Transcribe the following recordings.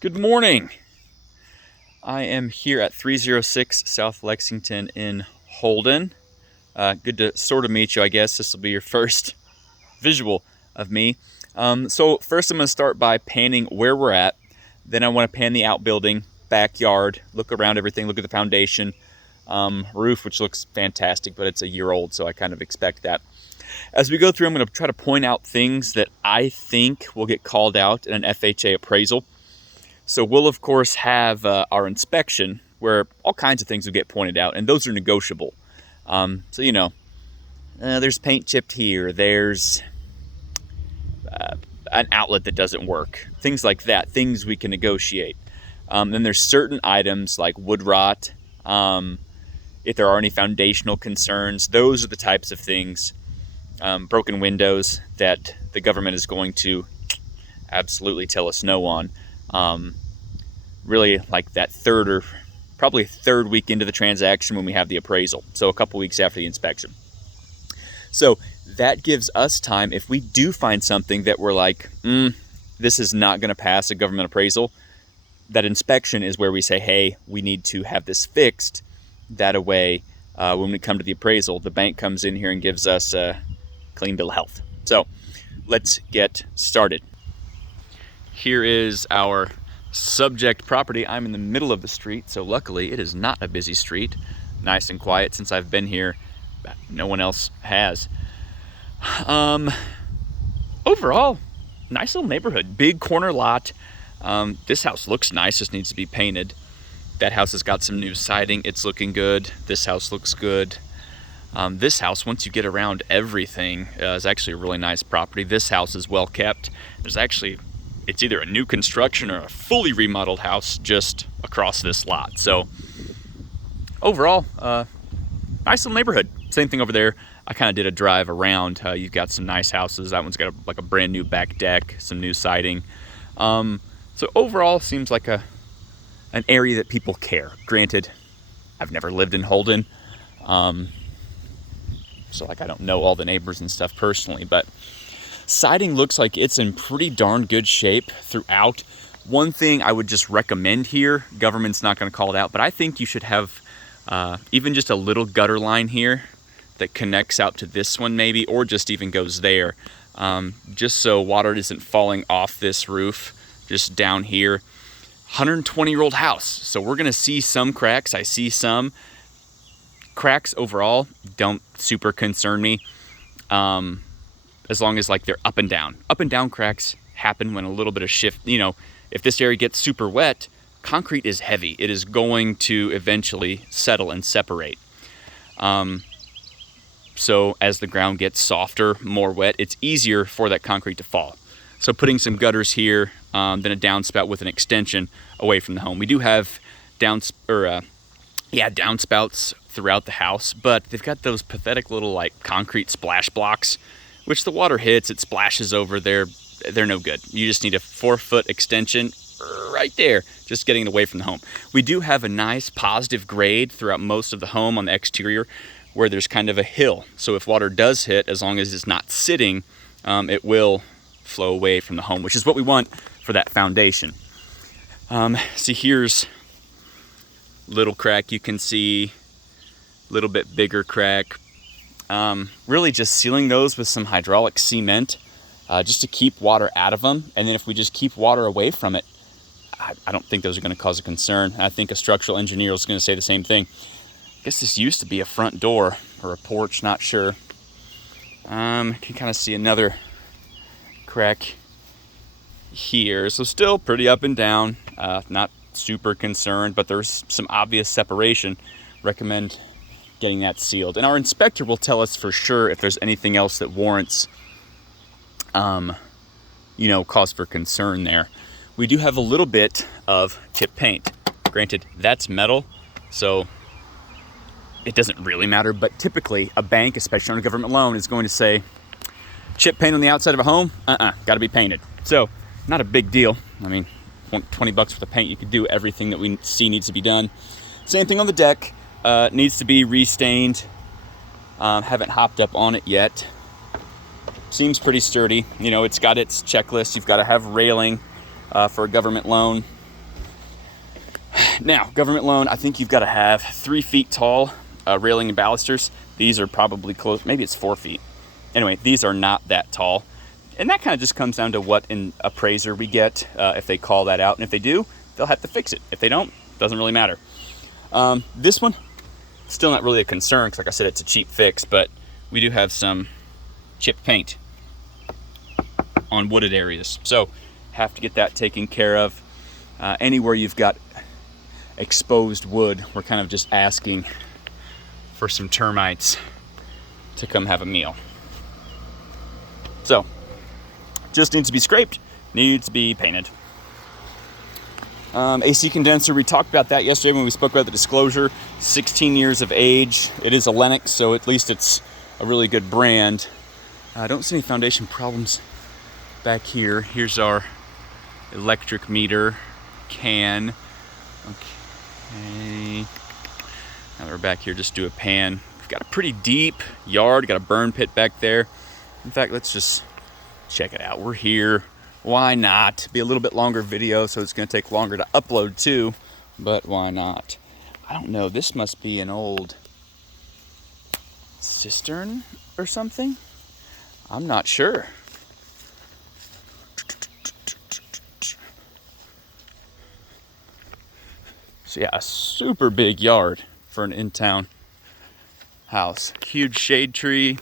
Good morning. I am here at 306 South Lexington in Holden. Good to sort of meet you, I guess. This will be your first visual of me. So first I'm going to start by panning where we're at. Then I want to pan the outbuilding, backyard, look around everything, look at the foundation, roof, which looks fantastic, but it's a year old, so I kind of expect that. As we go through, I'm going to try to point out things that I think will get called out in an FHA appraisal. So we'll, of course, have our inspection where all kinds of things will get pointed out, and those are negotiable. There's paint chipped here, there's an outlet that doesn't work, things like that, things we can negotiate. Then there's certain items like wood rot, if there are any foundational concerns, those are the types of things, broken windows, that the government is going to absolutely tell us no on. Really like that third week into the transaction when we have the appraisal. So a couple weeks after the inspection. So that gives us time, if we do find something that we're like, this is not going to pass a government appraisal, that inspection is where we say, hey, we need to have this fixed. That way, when we come to the appraisal, the bank comes in here and gives us a clean bill of health. So let's get started. Here is our subject property. I'm in the middle of the street, so luckily it is not a busy street. Nice and quiet. Since I've been here, no one else has. Overall, nice little neighborhood. Big corner lot. This house looks nice, just needs to be painted. That house has got some new siding. It's looking good. This house looks good. This house, once you get around everything, is actually a really nice property. This house is well kept. It's either a new construction or a fully remodeled house just across this lot. So overall, nice little neighborhood. Same thing over there. I kind of did a drive around. You've got some nice houses. That one's got a brand new back deck, some new siding. So overall, seems like an area that people care. Granted, I've never lived in Holden, so I don't know all the neighbors and stuff personally, but siding looks like it's in pretty darn good shape throughout. One thing I would just recommend here, government's not going to call it out, but I think you should have even just a little gutter line here that connects out to this one maybe, or just even goes there, just so water isn't falling off this roof, just down here. 120-year-old house, so we're going to see some cracks. I see some cracks. Overall don't super concern me. As long as they're up and down. Up and down cracks happen when a little bit of shift, if this area gets super wet, concrete is heavy. It is going to eventually settle and separate. So as the ground gets softer, more wet, it's easier for that concrete to fall. So putting some gutters here, then a downspout with an extension away from the home. We do have downspouts throughout the house, but they've got those pathetic little concrete splash blocks, which the water hits, it splashes over there. They're no good. You just need a 4-foot extension right there, just getting it away from the home. We do have a nice positive grade throughout most of the home on the exterior where there's kind of a hill. So if water does hit, as long as it's not sitting, it will flow away from the home, which is what we want for that foundation. See, here's little crack you can see, little bit bigger crack. Really just sealing those with some hydraulic cement just to keep water out of them. And then if we just keep water away from it, I don't think those are going to cause a concern. I think a structural engineer is going to say the same thing. I guess this used to be a front door or a porch, not sure. You can kind of see another crack here. So still pretty up and down, not super concerned, but there's some obvious separation. Recommend getting that sealed. And our inspector will tell us for sure if there's anything else that warrants, cause for concern there. We do have a little bit of chip paint. Granted, that's metal, so it doesn't really matter, but typically a bank, especially on a government loan, is going to say, chip paint on the outside of a home? Gotta be painted. So, not a big deal. I mean, $20 worth of paint, you could do everything that we see needs to be done. Same thing on the deck. Needs to be restained. Haven't hopped up on it yet. Seems pretty sturdy. It's got its checklist. You've got to have railing for a government loan. Now, government loan, I think you've got to have 3 feet tall railing and balusters. These are probably close, maybe it's 4 feet. Anyway, these are not that tall. And that kind of just comes down to what an appraiser we get, if they call that out. And if they do, they'll have to fix it. If they don't, doesn't really matter. This one, still not really a concern, because like I said, it's a cheap fix, but we do have some chipped paint on wooded areas. So have to get that taken care of. Anywhere you've got exposed wood, we're kind of just asking for some termites to come have a meal. So, just needs to be scraped, needs to be painted. AC condenser, we talked about that yesterday when we spoke about the disclosure. 16 years of age. It is a Lennox, so at least it's a really good brand. I don't see any foundation problems back here. Here's our electric meter can. Okay. Now that we're back here, just do a pan. We've got a pretty deep yard, got a burn pit back there. In fact, let's just check it out. We're here. Why not? Be a little bit longer video, so it's going to take longer to upload too, but why not? I don't know. This must be an old cistern or something. I'm not sure. So yeah, a super big yard for an in-town house. Huge shade tree.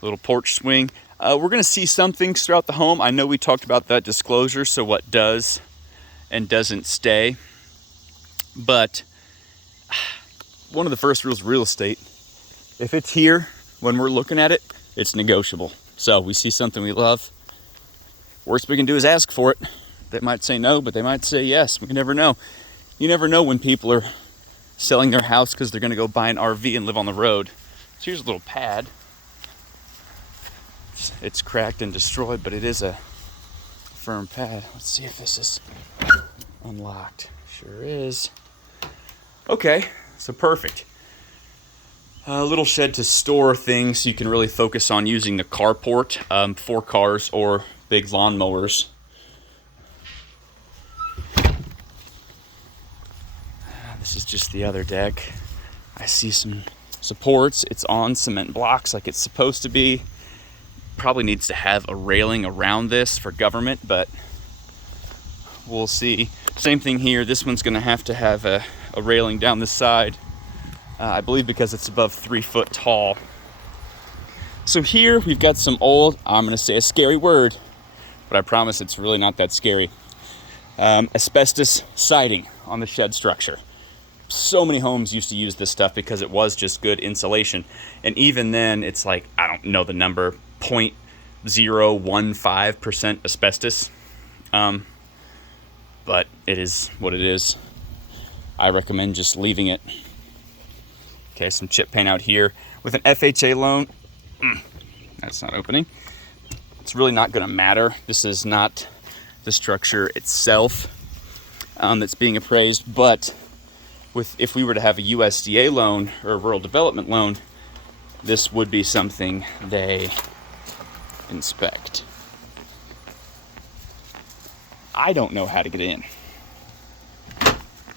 Little porch swing. We're gonna see some things throughout the home. I know we talked about that disclosure, so what does and doesn't stay. But one of the first rules of real estate, if it's here when we're looking at it, it's negotiable. So we see something we love, worst we can do is ask for it. They might say no, but they might say yes. We can never know. You never know when people are selling their house because they're gonna go buy an RV and live on the road. So here's a little pad. It's cracked and destroyed, but it is a firm pad. Let's see if this is unlocked. Sure is. Okay, so perfect. A little shed to store things so you can really focus on using the carport for cars or big lawnmowers. This is just the other deck. I see some supports. It's on cement blocks like it's supposed to be. Probably needs to have a railing around this for government, but we'll see. Same thing here. This one's going to have a railing down this side, I believe because it's above 3 foot tall. So here we've got some old, I'm going to say a scary word, but I promise it's really not that scary. Asbestos siding on the shed structure. So many homes used to use this stuff because it was just good insulation. And even then, it's like, I don't know the number, 0.015% asbestos. But it is what it is. I recommend just leaving it. Okay, some chip paint out here. With an FHA loan, that's not opening. It's really not gonna matter. This is not the structure itself that's being appraised, but if we were to have a USDA loan or a rural development loan, this would be something they inspect. I don't know how to get in.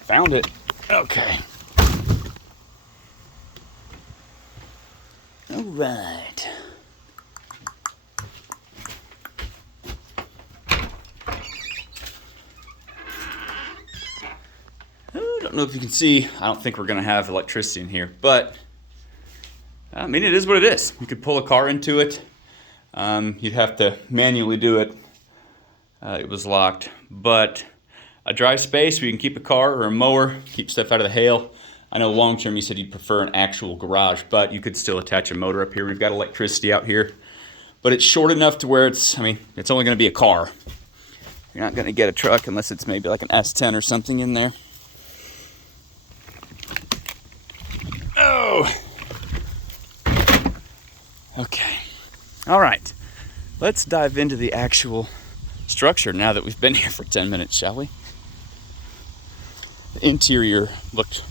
Found it. Okay. All right. I don't know if you can see. I don't think we're going to have electricity in here, but I mean, it is what it is. You could pull a car into it. You'd have to manually do it. It was locked, but a dry space where you can keep a car or a mower, keep stuff out of the hail. I know long term you said you'd prefer an actual garage, but you could still attach a motor up here. We've got electricity out here, but it's short enough to where it's only going to be a car. You're not going to get a truck unless it's maybe like an S10 or something in there. Oh! Okay. All right. Let's dive into the actual structure now that we've been here for 10 minutes, shall we? The interior looked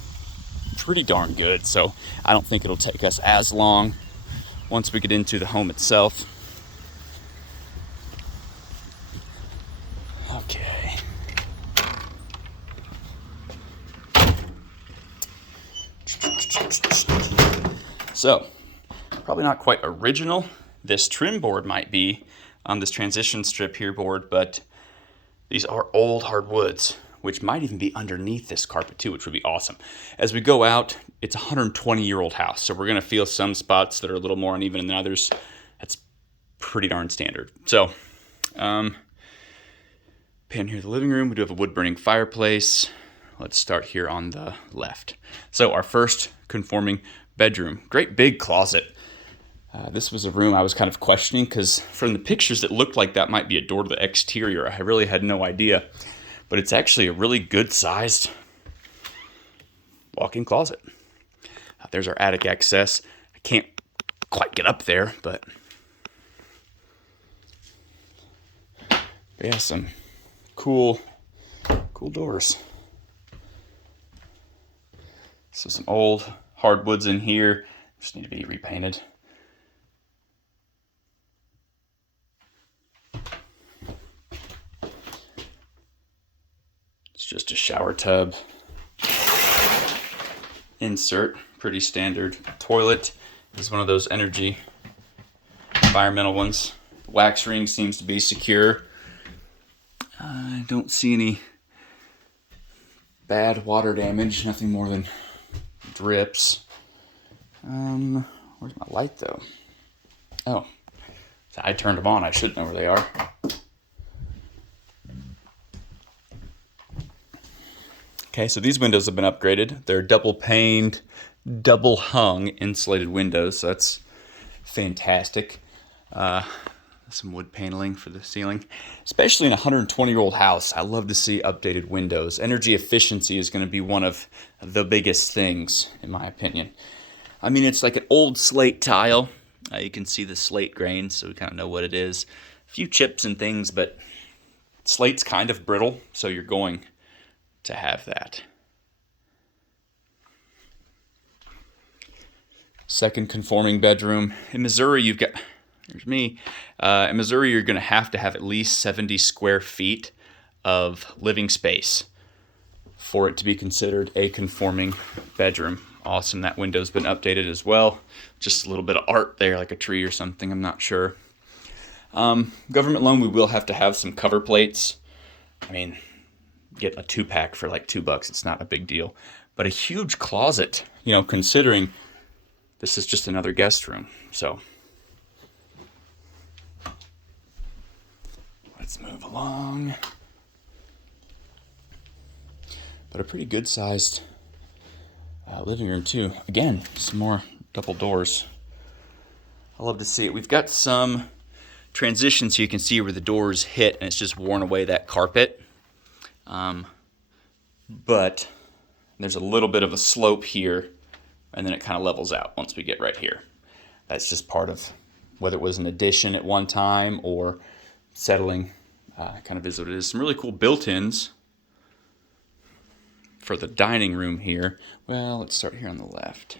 pretty darn good, so I don't think it'll take us as long once we get into the home itself. Okay. So, probably not quite original. This trim board might be on this transition strip here board, but these are old hardwoods, which might even be underneath this carpet too, which would be awesome. As we go out, it's a 120-year-old house, so we're gonna feel some spots that are a little more uneven than others. That's pretty darn standard. So, pan here the living room. We do have a wood-burning fireplace. Let's start here on the left. So our first conforming bedroom, great big closet. This was a room I was kind of questioning because from the pictures it looked like that might be a door to the exterior. I really had no idea, but it's actually a really good sized walk-in closet. There's our attic access. I can't quite get up there, but yeah, some cool doors. So some old hardwoods in here, just need to be repainted. It's just a shower tub. Insert, pretty standard. Toilet is one of those energy environmental ones. Wax ring seems to be secure. I don't see any bad water damage, nothing more than drips. Where's my light though? Oh, I turned them on. I should know where they are. Okay, so these windows have been upgraded. They're double paned, double hung insulated windows, so that's fantastic. Some wood paneling for the ceiling. Especially in a 120-year-old house, I love to see updated windows. Energy efficiency is going to be one of the biggest things, in my opinion. I mean, it's like an old slate tile. You can see the slate grain, so we kind of know what it is. A few chips and things, but slate's kind of brittle, so you're going to have that. Second conforming bedroom. In Missouri, you've got... Here's me. In Missouri, you're going to have at least 70 square feet of living space for it to be considered a conforming bedroom. Awesome. That window's been updated as well. Just a little bit of art there, like a tree or something. I'm not sure. Government loan, we will have to have some cover plates. I mean, get a 2-pack for like $2. It's not a big deal. But a huge closet, you know, considering this is just another guest room. So... let's move along. But a pretty good sized living room too. Again, some more double doors. I love to see it. We've got some transitions so you can see where the doors hit and it's just worn away that carpet. But there's a little bit of a slope here and then it kind of levels out once we get right here. That's just part of whether it was an addition at one time or settling. Kind of is what it is. Some really cool built-ins for the dining room here. Well, let's start here on the left.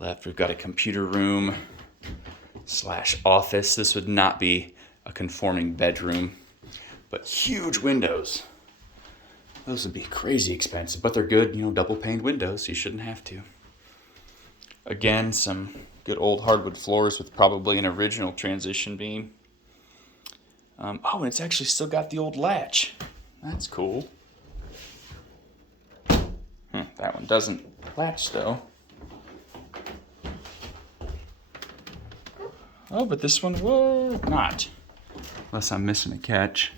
We've got a computer room / office. This would not be a conforming bedroom, but huge windows. Those would be crazy expensive, but they're good, you know, double paned windows, so you shouldn't have to. Again, some good old hardwood floors with probably an original transition beam. And it's actually still got the old latch. That's cool. That one doesn't latch though. Oh, but this one will not. Unless I'm missing a catch.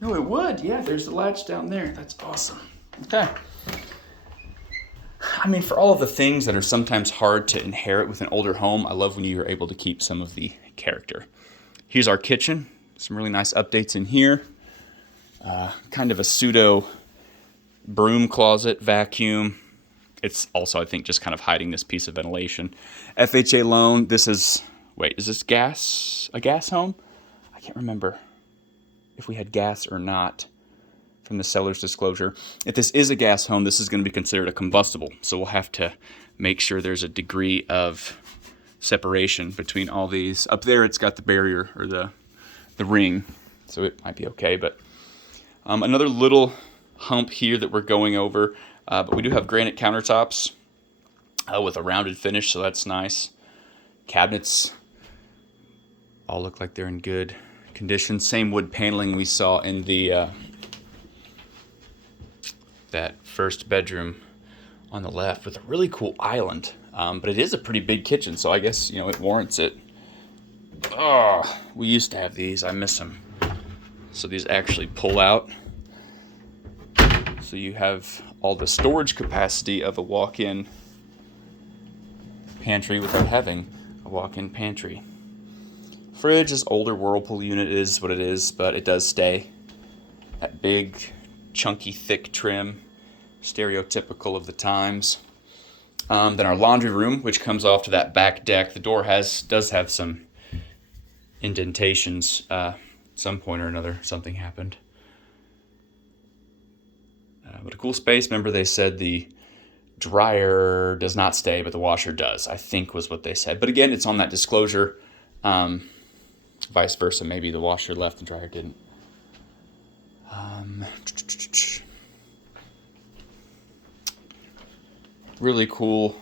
No, it would. Yeah, there's the latch down there. That's awesome. Okay. I mean, for all of the things that are sometimes hard to inherit with an older home, I love when you're able to keep some of the character. Here's our kitchen. Some really nice updates in here. Kind of a pseudo broom closet, vacuum. It's also, I think, just kind of hiding this piece of ventilation. FHA loan. This is, is this a gas home? I can't remember if we had gas or not from the seller's disclosure. If this is a gas home, this is going to be considered a combustible. So we'll have to make sure there's a degree of separation between all these. Up there, it's got the barrier or the ring, so it might be okay. But another little hump here that we're going over, but we do have granite countertops with a rounded finish, so that's nice. Cabinets all look like they're in good condition. Same wood paneling we saw in the that first bedroom on the left, with a really cool island. But it is a pretty big kitchen, so I guess, you know, it warrants it. Oh, we used to have these. I miss them. So these actually pull out. So you have all the storage capacity of a walk-in pantry without having a walk-in pantry. Fridge is older Whirlpool unit, is what it is, but it does stay. That big, chunky, thick trim, stereotypical of the times. Then our laundry room, which comes off to that back deck. The door does have some indentations. At some point or another, something happened. But a cool space. Remember, they said the dryer does not stay, but the washer does, I think was what they said. But again, it's on that disclosure. Vice versa, maybe the washer left, the dryer didn't. Really cool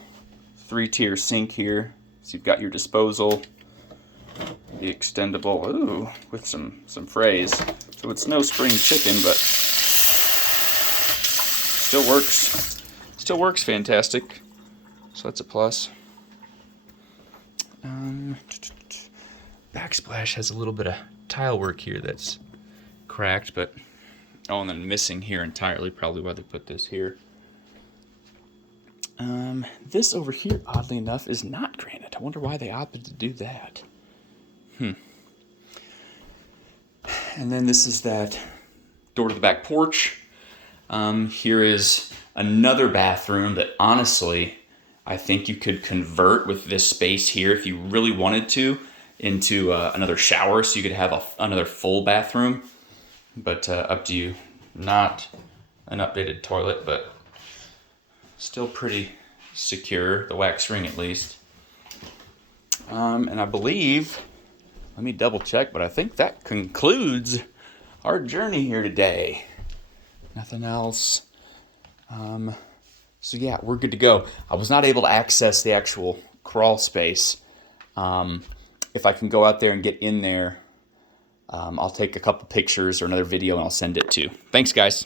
3-tier sink here. So you've got your disposal, the extendable, ooh, with some phrase. So it's no spring chicken, but still works. Still works fantastic. So that's a plus. Backsplash has a little bit of tile work here that's cracked, but oh, and then missing here entirely. Probably why they put this here. This over here, oddly enough, is not granite. I wonder why they opted to do that. And then this is that door to the back porch. Here is another bathroom that honestly, I think you could convert with this space here if you really wanted to into another shower, so you could have another full bathroom. But up to you. Not an updated toilet, but still pretty secure, the wax ring at least. And I believe, let me double check, but I think that concludes our journey here today. Nothing else. So yeah, we're good to go. I was not able to access the actual crawl space. If I can go out there and get in there, I'll take a couple pictures or another video and I'll send it to you. Thanks, guys.